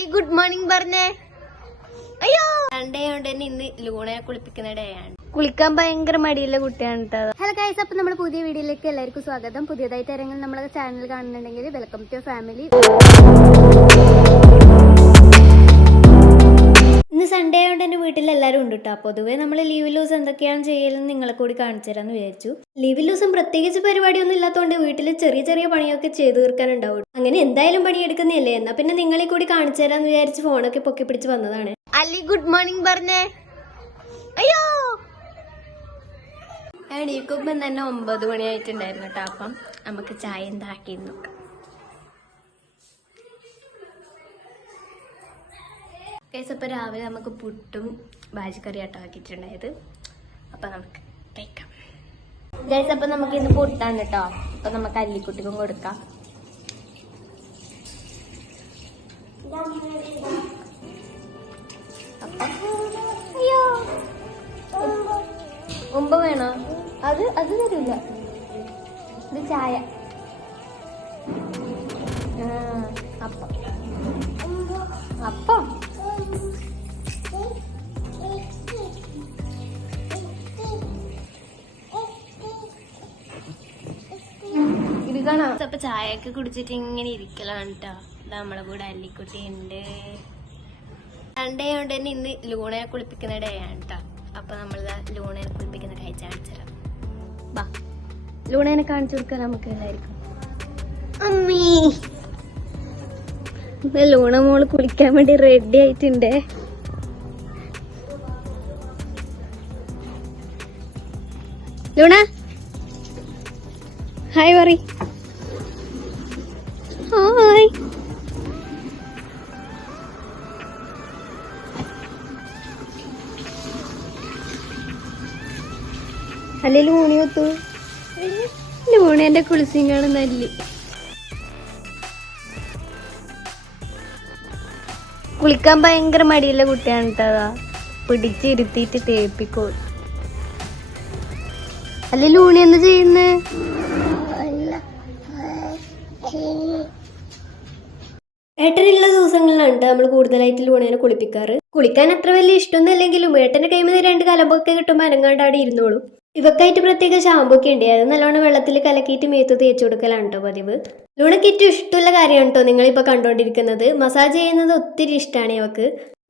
അല്ലി good morning പറഞ്ഞേ. അയ്യോ സൺഡേ കൊണ്ട് തന്നെ ഇന്ന് ലൂണയെ കുളിപ്പിക്കുന്ന ഡേ ആണ്. കുളിക്കാൻ ഭയങ്കര മടിയുള്ള കുട്ടിയാണ് കേട്ടോ. ഹലോ ഗൈസ്, അപ്പൊ നമ്മുടെ പുതിയ വീഡിയോയിലേക്ക് എല്ലാവർക്കും സ്വാഗതം. പുതിയതായിട്ട് ആരെങ്കിലും നമ്മളെ ചാനൽ കാണുന്നുണ്ടെങ്കിൽ വെൽക്കം ടു ഫാമിലി. ഇന്ന് സൺഡേ ആയതുകൊണ്ട് തന്നെ വീട്ടിൽ എല്ലാവരും ഉണ്ട് കേട്ടോ. പൊതുവേ നമ്മൾ ലീവ് ദിവസം എന്തൊക്കെയാണ് ചെയ്യലെന്ന് നിങ്ങളെ കൂടി കാണിച്ചു തരാമെന്ന് വിചാരിച്ചു. ലീവ് ദിവസം പ്രത്യേകിച്ച് പരിപാടിയൊന്നും ഇല്ലാത്തതുകൊണ്ട് വീട്ടിൽ ചെറിയ ചെറിയ പണിയൊക്കെ ചെയ്തു തീർക്കാനുണ്ടാവും. അങ്ങനെ എന്തായാലും പണിയെടുക്കുന്നതല്ലേ, എന്നാ പിന്നെ നിങ്ങളെ കൂടി കാണിച്ചു തരാമെന്ന് വിചാരിച്ച് ഫോണൊക്കെ പൊക്കി പിടിച്ച് വന്നതാണ്. അല്ലി ഗുഡ് മോർണിംഗ് പറഞ്ഞേ. അയ്യോ എണീക്കുമ്പം തന്നെ 9 മണിയായിട്ടുണ്ടായിരുന്നു കേട്ടോ. അപ്പം നമുക്ക് ചായ എന്താക്കിയെന്ന് നോക്കാം. കേസ് അപ്പം രാവിലെ നമുക്ക് പുട്ടും ബാജിക്കറി ആട്ടോ ആക്കിയിട്ടുണ്ടായത്. അപ്പം നമുക്ക് കഴിക്കാം. ഗൈസ് അപ്പം നമുക്ക് ഇന്ന് പുട്ടാണ് കേട്ടോ. അപ്പം നമുക്ക് അല്ലിക്കുട്ടിക്കും കൊടുക്കാം. അയ്യോ മുമ്പ് വേണോ? അത് തരില്ല. ഇത് ചായ. അപ്പം അപ്പം ഇത് കാണാം. അപ്പൊ ചായയൊക്കെ കുടിച്ചിട്ട് ഇങ്ങനെ ഇരിക്കലാണ് കേട്ടോ. നമ്മളെ കൂടെ അല്ലിക്കുട്ടി ഉണ്ട്. സൺഡേ കൊണ്ട് തന്നെ ഇന്ന് ലൂണയെ കുളിപ്പിക്കുന്ന ഡേ ആണ് കേട്ടോ. അപ്പൊ നമ്മൾ ലൂണയെ കുളിപ്പിക്കുന്ന കാഴ്ച കാണിച്ചു തരാം. ബാ ലൂണേനെ കാണിച്ചു കൊടുക്കാൻ നമുക്ക് എല്ലാവർക്കും. അമ്മീ ലൂണ മോള് കുളിക്കാൻ വേണ്ടി റെഡി ആയിട്ടുണ്ട്. ലൂണ ഹായ് പറ. ഹായ്. അല്ലെ ലൂണി ഒത്തു. ലൂണേന്റെ കുളിസിങ്ങാണ് നല്ലി. കുളിക്കാൻ ഭയങ്കര മടിയുള്ള കുട്ടിയാണ് കേട്ടോ. പിടിച്ചിരുത്തിയിട്ട് തേപ്പിക്കോ. അല്ലെ ലൂണി എന്താ ചെയ്യുന്നേ? ഏട്ടനുള്ള ദിവസങ്ങളിലാണ് നമ്മൾ കൂടുതലായിട്ട് ലൂണേനെ കുളിപ്പിക്കാറ്. കുളിക്കാൻ അത്ര വലിയ ഇഷ്ടമൊന്നും അല്ലെങ്കിലും ഏട്ടന്റെ കൈമിൽ 2 കലമ്പൊക്കെ കിട്ടുമ്പോൾ അനങ്ങാണ്ട് അവിടെ ഇരുന്നോളൂ. ഇവക്കായിട്ട് പ്രത്യേക ഷാമ്പു ഒക്കെ ഉണ്ട്. അത് നല്ലോണം വെള്ളത്തിൽ കലക്കിയിട്ട് മേത്ത് തേച്ച് കൊടുക്കലാണ് കേട്ടോ പതിവ്. ലൂണയ്ക്ക് ഏറ്റവും ഇഷ്ടമുള്ള കാര്യമാണ് കേട്ടോ നിങ്ങളിപ്പോൾ കണ്ടുകൊണ്ടിരിക്കുന്നത്. മസാജ് ചെയ്യുന്നത് ഒത്തിരി ഇഷ്ടമാണ് ഇവക്ക്.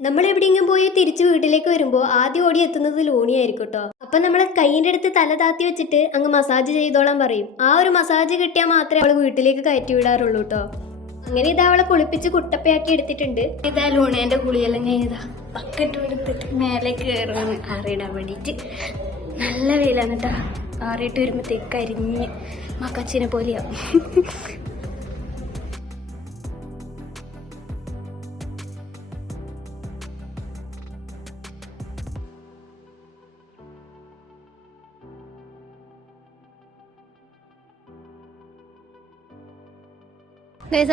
നമ്മൾ എവിടെയെങ്കിലും പോയി തിരിച്ച് വീട്ടിലേക്ക് വരുമ്പോൾ ആദ്യം ഓടി എത്തുന്നത് ലൂണിയായിരിക്കും കേട്ടോ. അപ്പം നമ്മളെ കൈയിൻ്റെ അടുത്ത് തല താത്തി വെച്ചിട്ട് അങ്ങ് മസാജ് ചെയ്തോളാൻ പറയും. ആ ഒരു മസാജ് കിട്ടിയാൽ മാത്രമേ അവൾ വീട്ടിലേക്ക് കയറ്റി വിടാറുള്ളൂ കേട്ടോ. അങ്ങനെ ഇതാ അവളെ കുളിപ്പിച്ച് കുട്ടപ്പയാക്കി എടുത്തിട്ടുണ്ട്. ഇതാ ലൂണേന്റെ കുളിയെല്ലാം കഴിഞ്ഞതാ ബക്കറ്റ് എടുത്തിട്ട് മേലെ കയറുന്നു ആറിയിടാൻ വേണ്ടിയിട്ട്. നല്ല വെയിലാണ് കേട്ടോ. ആറിയിട്ട് വരുമ്പോഴത്തേക്ക് കരിഞ്ഞ് മക്കച്ചിനെ പോലെയാവും.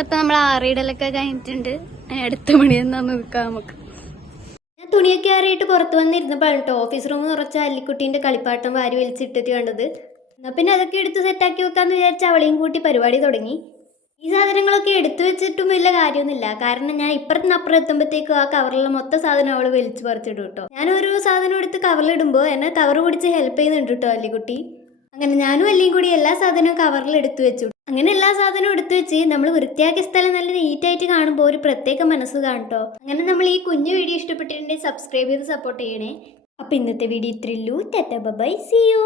അപ്പം നമ്മൾ ആറിയിടലൊക്കെ കഴിഞ്ഞിട്ടുണ്ട്. അടുത്ത മണിയെന്നാ നോക്കാം നമുക്ക്. ഞാൻ തുണിയൊക്കെ ആറിയിട്ട് പുറത്ത് വന്നിരുന്നപ്പോഴാണ് കേട്ടോ ഓഫീസ് റൂം നിറച്ച അല്ലിക്കുട്ടീൻ്റെ കളിപ്പാട്ടം വാരി വലിച്ചിട്ടിട്ട് കണ്ടത്. എന്നാൽ പിന്നെ അതൊക്കെ എടുത്ത് സെറ്റാക്കി വെക്കാമെന്ന് വിചാരിച്ച അവളെയും കൂട്ടി പരിപാടി തുടങ്ങി. ഈ സാധനങ്ങളൊക്കെ എടുത്തു വെച്ചിട്ടും വലിയ കാര്യമൊന്നുമില്ല. കാരണം ഞാൻ ഇപ്പുറത്തുനിന്ന് അപ്പുറം എത്തുമ്പോഴത്തേക്കും ആ കവറിലുള്ള മൊത്തം സാധനം അവൾ വലിച്ചു പറിച്ചിടും കേട്ടോ. ഞാൻ ഒരു സാധനം എടുത്ത് കവറിലിടുമ്പോൾ എന്നെ കവർ പിടിച്ച് ഹെൽപ്പ് ചെയ്യുന്നുണ്ട് കേട്ടോ അല്ലിക്കുട്ടി. അങ്ങനെ ഞാനും അല്ലിയും കൂടി എല്ലാ സാധനവും കവറിൽ എടുത്തു വെച്ചു. അങ്ങനെ എല്ലാ സാധനവും എടുത്തു വെച്ച് നമ്മൾ വൃത്തിയാക്കിയ സ്ഥലം നല്ല നീറ്റായിട്ട് കാണുമ്പോൾ ഒരു പ്രത്യേക മനസ്സ് കാണട്ടോ. അങ്ങനെ നമ്മൾ ഈ കുഞ്ഞു വീഡിയോ ഇഷ്ടപ്പെട്ടിട്ടുണ്ടെങ്കിൽ സബ്സ്ക്രൈബ് ചെയ്ത് സപ്പോർട്ട് ചെയ്യണേ. അപ്പോൾ ഇന്നത്തെ വീഡിയോ ഇത്രയുള്ളൂ. Tata bye, see U.